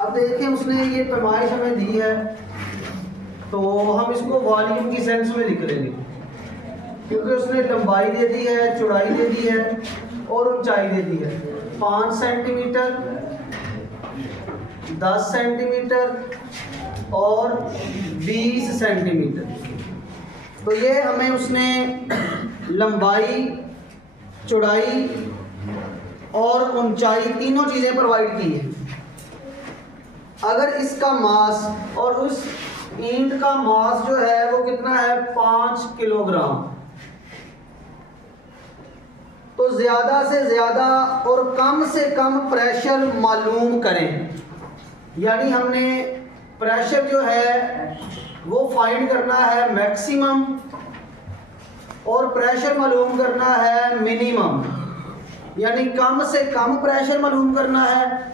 अब देखें उसने ये पैमाइश हमें दी है, तो हम इसको वॉल्यूम की सेंस में लिख लेंगे, क्योंकि उसने लंबाई दे दी है, चौड़ाई दे दी है और ऊंचाई दे दी है। 5 सेंटीमीटर, 10 सेंटीमीटर और 20 सेंटीमीटर। तो ये हमें उसने लंबाई, चौड़ाई और ऊंचाई तीनों चीज़ें प्रोवाइड की है। अगर इसका मास और उस ईंट का मास जो है वो कितना है 5 किलोग्राम, तो ज़्यादा से ज़्यादा और कम से कम प्रेशर मालूम करें। यानी हमने प्रेशर जो है वो फाइंड करना है मैक्सिमम और प्रेशर मालूम करना है मिनिमम। यानी कम से कम प्रेशर मालूम करना है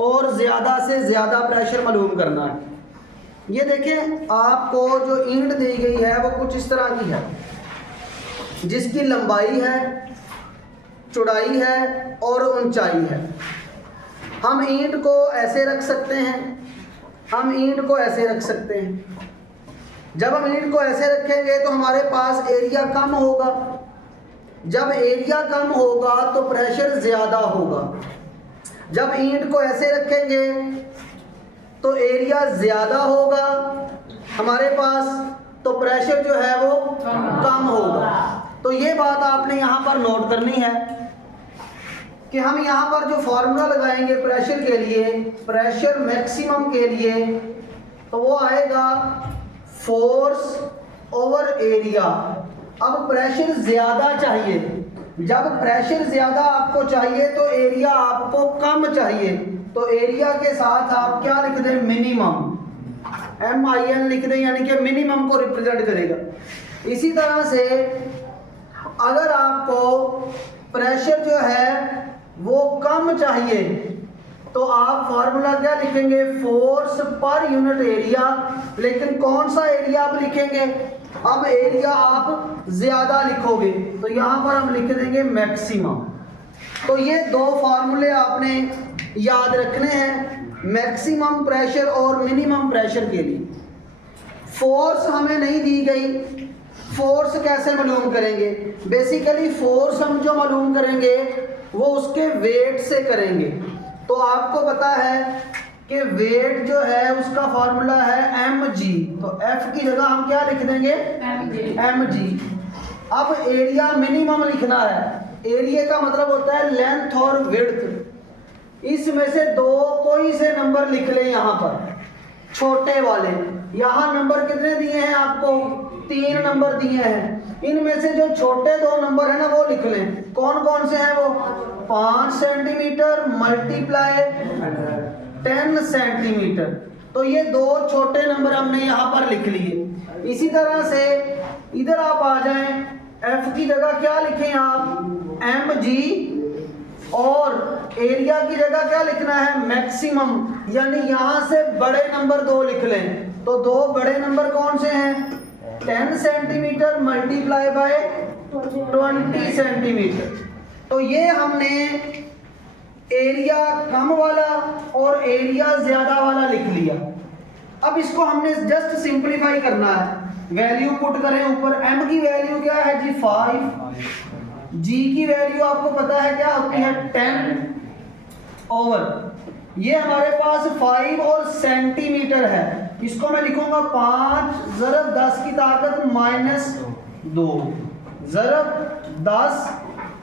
और ज़्यादा से ज़्यादा प्रेशर मालूम करना है। ये देखें, आपको जो ईंट दी गई है वो कुछ इस तरह की है, जिसकी लंबाई है, चौड़ाई है और ऊंचाई है। हम ईंट को ऐसे रख सकते हैं, हम ईंट को ऐसे रख सकते हैं। जब हम ईंट को ऐसे रखेंगे तो हमारे पास एरिया कम होगा। जब एरिया कम होगा तो प्रेशर ज़्यादा होगा। जब ईंट को ऐसे रखेंगे तो एरिया ज़्यादा होगा हमारे पास, तो प्रेशर जो है वो कम होगा। तो ये बात आपने यहाँ पर नोट करनी है कि हम यहाँ पर जो फॉर्मूला लगाएंगे प्रेशर के लिए, प्रेशर मैक्सिमम के लिए, तो वो आएगा फोर्स ओवर एरिया। अब प्रेशर ज़्यादा चाहिए, जब प्रेशर ज़्यादा आपको चाहिए तो एरिया आपको कम चाहिए, तो एरिया के साथ आप क्या लिख दें, मिनिमम, MIN लिख दें, यानी कि मिनिमम को रिप्रेजेंट करेगा। इसी तरह से अगर आपको प्रेशर जो है वो कम चाहिए तो आप फार्मूला क्या लिखेंगे, फोर्स पर यूनिट एरिया। लेकिन कौन सा एरिया आप लिखेंगे, अब एरिया आप ज़्यादा लिखोगे तो यहाँ पर हम लिख देंगे मैक्सिमम। तो ये दो फार्मूले आपने याद रखने हैं मैक्सिमम प्रेशर और मिनिमम प्रेशर के लिए। फोर्स हमें नहीं दी गई, फोर्स कैसे मालूम करेंगे? बेसिकली फोर्स हम जो मालूम करेंगे वो उसके वेट से करेंगे। तो आपको पता है कि वेट जो है उसका फॉर्मूला है mg, तो F की जगह हम क्या लिख देंगे, mg। अब एरिया मिनिमम लिखना है। एरिया का मतलब होता है लेंथ और विड्थ। इसमें से दो कोई से नंबर लिख लें यहाँ पर, छोटे वाले। यहाँ नंबर कितने दिए हैं आपको, 3 नंबर दिए हैं। इनमें से जो छोटे 2 नंबर है ना वो लिख लें। कौन कौन से हैं वो, 5 सेंटीमीटर मल्टीप्लाई 10 सेंटीमीटर। तो ये 2 छोटे नंबर हमने यहाँ पर लिख लिए। इसी तरह से इधर आप आ जाएं, F की जगह क्या लिखें आप, mg, और एरिया की जगह क्या लिखना है, मैक्सिमम। यानी यहाँ से बड़े नंबर 2 लिख लें। तो 2 बड़े नंबर कौन से हैं, 10 सेंटीमीटर मल्टीप्लाई बाय 20 सेंटीमीटर। तो ये हमने एरिया कम वाला और एरिया ज़्यादा वाला लिख लिया। अब इसको हमने जस्ट सिंपलीफाई करना है। वैल्यू पुट करें ऊपर। m की वैल्यू क्या है जी, 5। g की वैल्यू आपको पता है क्या होती है, 10 ओवर, ये हमारे पास 5 और सेंटीमीटर है। इसको मैं लिखूंगा 5 ज़रब 10 की ताकत -2 ज़रब 10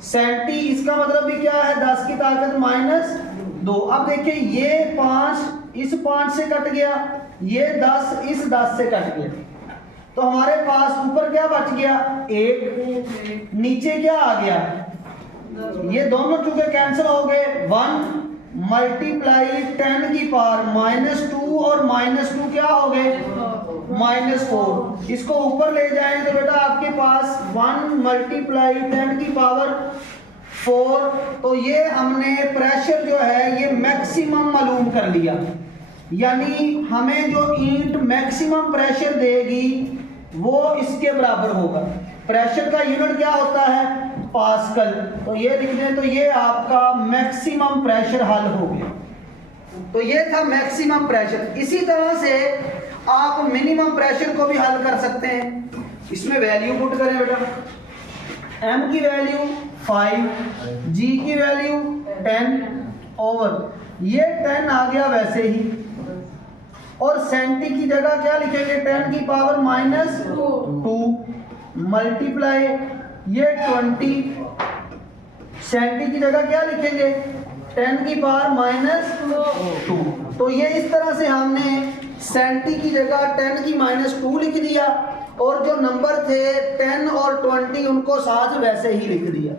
सेंटी। इसका मतलब भी क्या है, 10 की ताकत -2। अब देखिए ये 5 इस 5 से कट गया, ये 10 इस 10 से कट गया, तो हमारे पास ऊपर क्या बच गया, 1। नीचे क्या आ गया, ये दोनों चूंकि कैंसिल हो गए, 1 मल्टीप्लाई 10 की पावर -2 और -2 क्या हो गए, -4। इसको ऊपर ले जाएं तो बेटा आपके पास 1 मल्टीप्लाई 10 की पावर 4। तो ये हमने प्रेशर जो है ये मैक्सिमम मालूम कर लिया। यानी हमें जो ईंट मैक्सिमम प्रेशर देगी वो इसके बराबर होगा। प्रेशर का यूनिट क्या होता है, पास्कल। तो ये लिख दें, तो ये आपका मैक्सिमम प्रेशर हल हो गया। तो ये था मैक्सिमम प्रेशर। इसी तरह से आप मिनिमम प्रेशर को भी हल कर सकते हैं। इसमें वैल्यू पुट करें बेटा, m की वैल्यू 5, g की वैल्यू 10 ओवर ये 10 आ गया वैसे ही, और सेंटी की जगह क्या लिखेंगे 10 की पावर -2 मल्टीप्लाई ये 20, सेंटी की जगह क्या लिखेंगे 10 की पावर -2। तो ये इस तरह से हमने सेंटी की जगह 10 की -2 लिख दिया, और जो नंबर थे 10 और 20 उनको साथ वैसे ही लिख दिया।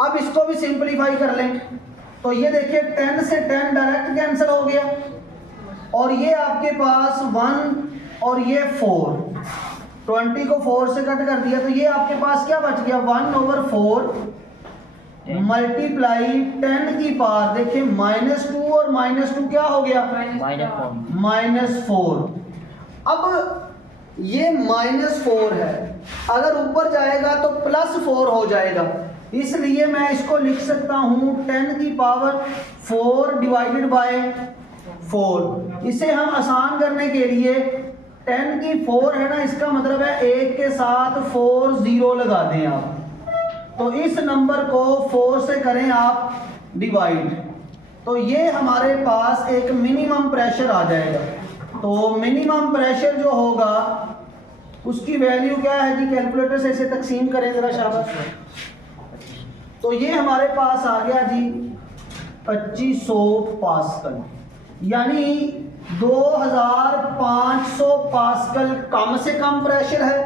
अब इसको भी सिंपलीफाई कर लें, तो ये देखिए 10 से 10 डायरेक्ट कैंसिल हो गया, और ये आपके पास 1 और ये 4, 20 को 4 से कट कर दिया, तो ये आपके पास क्या बच गया 1/4 मल्टीप्लाई 10 की पावर देखिए -2 और -2 क्या हो गया -4। अब ये -4 है, अगर ऊपर जाएगा तो +4 हो जाएगा, इसलिए मैं इसको लिख सकता हूं 10 की पावर 4 डिवाइडेड बाय 4। इसे हम आसान करने के लिए 10 की 4 है ना, इसका मतलब है 1 के साथ 4 0 लगा दें आप, तो इस नंबर को 4 से करें आप डिवाइड, तो ये हमारे पास एक मिनिमम प्रेशर आ जाएगा। तो मिनिमम प्रेशर जो होगा उसकी वैल्यू क्या है जी, कैलकुलेटर से इसे तकसीम करें जरा शाबाश। तो ये हमारे पास आ गया जी 2500 पास्कल, यानी 2500 पास्कल कम से कम प्रेशर है,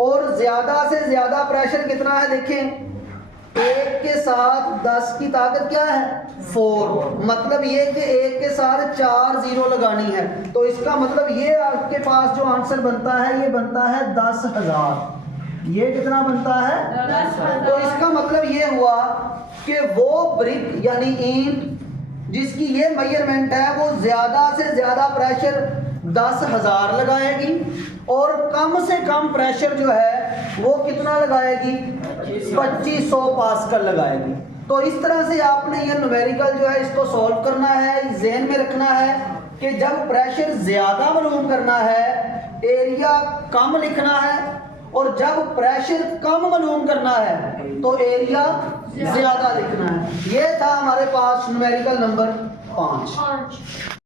और ज्यादा से ज्यादा प्रेशर कितना है देखें, 1 के साथ 10 की ताकत क्या है 4, मतलब ये कि 1 के साथ 4 0 लगानी है, तो इसका मतलब ये आपके पास जो आंसर बनता है ये बनता है 10,000। ये कितना बनता है 10,000। तो इसका मतलब ये हुआ कि वो ब्रिक यानी ईंट जिसकी ये मेजरमेंट है वो ज्यादा से ज्यादा प्रेशर 10,000 लगाएगी, और कम से कम प्रेशर जो है वो कितना लगाएगी 2500 पास्कल लगाएगी। तो इस तरह से आपने ये न्यूमेरिकल जो है इसको सॉल्व करना है, ज़हन में रखना है कि जब प्रेशर ज़्यादा मालूम करना है एरिया कम लिखना है, और जब प्रेशर कम मालूम करना है तो एरिया ज़्यादा लिखना है। ये था हमारे पास न्यूमेरिकल नंबर 5।